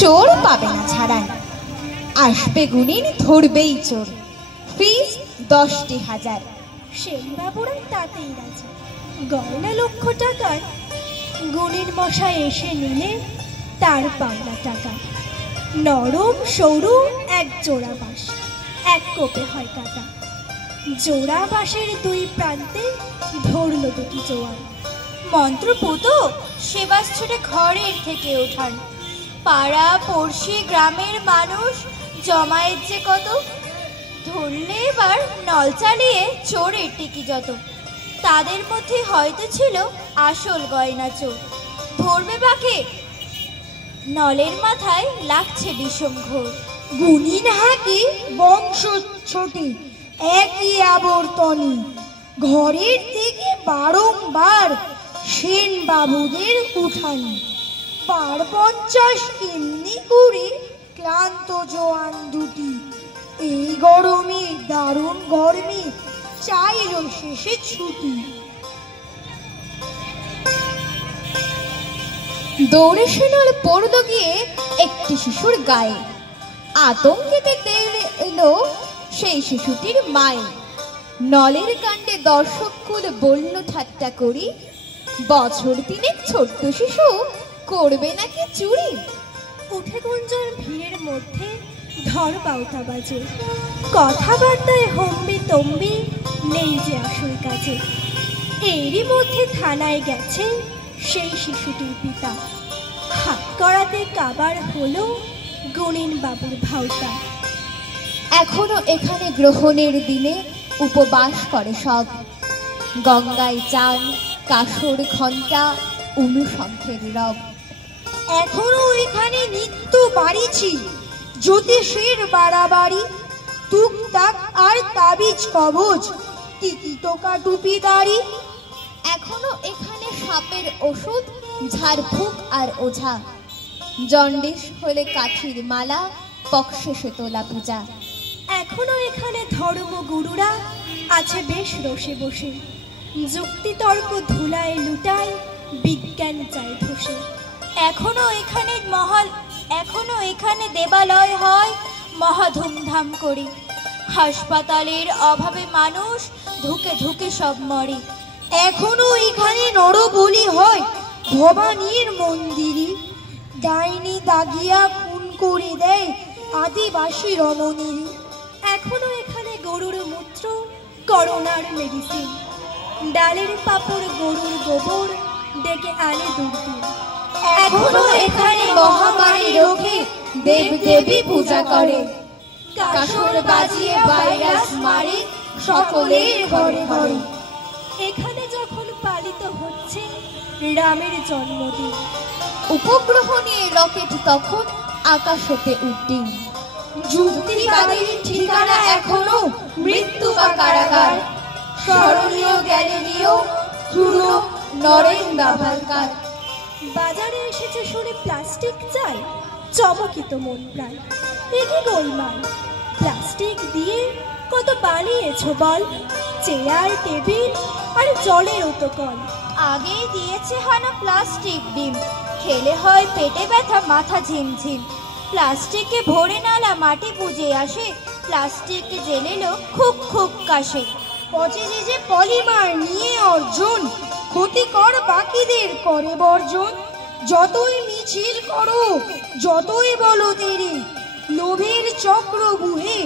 চোর পাবে না ছাড়াই, আসবে গুনিন ধরবেই চোর, ফিস 10,000। সেনবাবুরা তাতেই রাজি। গয়না লক্ষ টাকার গুণের মশাই এসে নিলে তার পাওনা টাকা। নরম সরু এক জোড়া বাঁশ, এক কোপে হয় কাটা। জোড়া বাঁশের দুই প্রান্তে ধরল দুটি জোয়ান। মন্ত্রপুত সে বাস ছুটে ঘরের থেকে ওঠান। পাড়া পড়শি গ্রামের মানুষ জমায়েত যে কত, ধরলে এবার নল চালিয়ে চোরের টিকি যত। তাদের মধ্যে হয়তো ছিল আসল গয়না চোর। ধরবে বাকে, নলের মাথায় লাগছে বিষম ঘোর। গুণিন হাকি বংশ ছোটি একই আবর্তনী, ঘরের থেকে বারংবার সেন বাবুদের উঠানি। 50 এমনি করে ক্লান্ত জোয়ান দুটি, এই গরমে দারুণ গরমে চাইল শেষে ছুটি। দৌড়ে সেনল পড়ল গিয়ে একটি শিশুর গায়ে, আতঙ্কেতে তেড়ে এলো সেই শিশুটির মায়ে। নলের কাণ্ডে দর্শক কুল বলল ঠাট্টা করি, বছর 3 ছোট্ট শিশু করবে নাকি চুরি। উঠে গুঞ্জন ভিড়ের মধ্যে ধর বাউতা বাজে, কথাবার্তায় হম্বি তম্বি নেই যে আসল কাজে। এরই মধ্যে থানায় গেছে সেই শিশুটির পিতা, হাত করাতে কাবার হলো গুণিন বাবুর ভাউতা। এখনো এখানে গ্রহণের দিনে উপবাস করে সব, গঙ্গায় চান, কাসর ঘণ্টা, অনুশঙ্খের রব। এখনো এখানে নিত্য বাড়িছি জ্যোতিষের বাড়াবাড়ি, টুকটাক আর তাবিজ কবজ, টিকি টোকা টুপি দাড়ি। এখনো এখানে সাপের ওষুধ, ঝাড়ফুঁক আর ওঝা, জন্ডিস হলে কাঠির মালা, পক্ষে তোলা পূজা। এখনো এখানে ধর্মগুরুরা আছে বেশ রসে বসে, যুক্তিতর্ক ধুলায় লুটায়, বিজ্ঞান চায় ধসে। এখনো এখানে দেবালয় হয় মহা ধুমধাম করি। হাসপাতালের অভাবে মানুষ ধুকে ধুকে সব মরে। এখনো এখানে নরবলি হয় ভবানীর মন্দিরে, ডাইনি দাগিয়া খুন করে দেয় আদিবাসী রমণীর। এখনো এখানে গরুর মূত্র করোনার মেডিসিন, ডালের পাপড় গরুর গোবর ডেকে আনে দূরদূর। এখনো এখানে মহামারী রোগে দেব দেবী পূজা করে, কাসর বাজিয়ে ভাইরাস মারে সকলের ঘরে ঘরে। এখানে যখন পালিত হচ্ছে রামের জন্মদিন, উপগ্রহ নিয়ে রকেট তখন আকাশেতে উড্ডীন। যুক্তিবাদীর ঠিকানা এখনো মৃত্যু বা কারাগার, স্মরণীয় গ্যালিলিও, ক্রুলো, নরেন দাভালকার। বাজারে এসেছে শুনে প্লাস্টিক চাই, চমকিত মন প্রায়। একে গোলমাল, প্লাস্টিক দিয়ে কত বানিয়েছো বল, চেয়ার টেবিল আর জলের উতকল। আগেই দিয়েছে হানা প্লাস্টিক ডিম, খেলে হয় পেটে ব্যথা মাথা ঝিমঝিম। প্লাস্টিকে ভরে নালা মাটি পুজে আসে, প্লাস্টিক জেলেলো খুব খুব কাশে। পচে যে পলিমার নিয়ে অর্জন, ক্ষতিকর বাকিদের করে বর্জন। যতই মিছিল করো যতই বলো তেরে, লোভের চক্র বুহে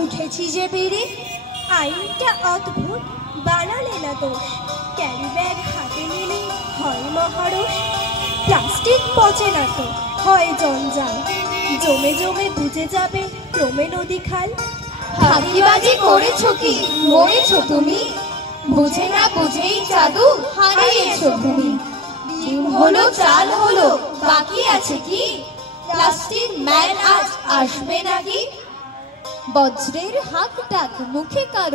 উঠেছি যে পেরে। আইনটা অদ্ভুত বানালে না দোষ, ক্যারি ব্যাগ হাতে নিলে হয় মহারস। প্লাস্টিক পচে না তো হয় জঞ্জাল, জমে জমে বুঝে যাবে ক্রমে নদী খাল। ফাঁকিবাজি করেছো কি মরেছো তুমি, বুঝে না বুঝেই জাদু হারিয়েছো ভূমি। ডিম হলো চাল হলো বাকি আছে কি, প্লাস্টিক ম্যান আজ আসবে নাকি। বজ্রের হাক ডাক মুখে কারো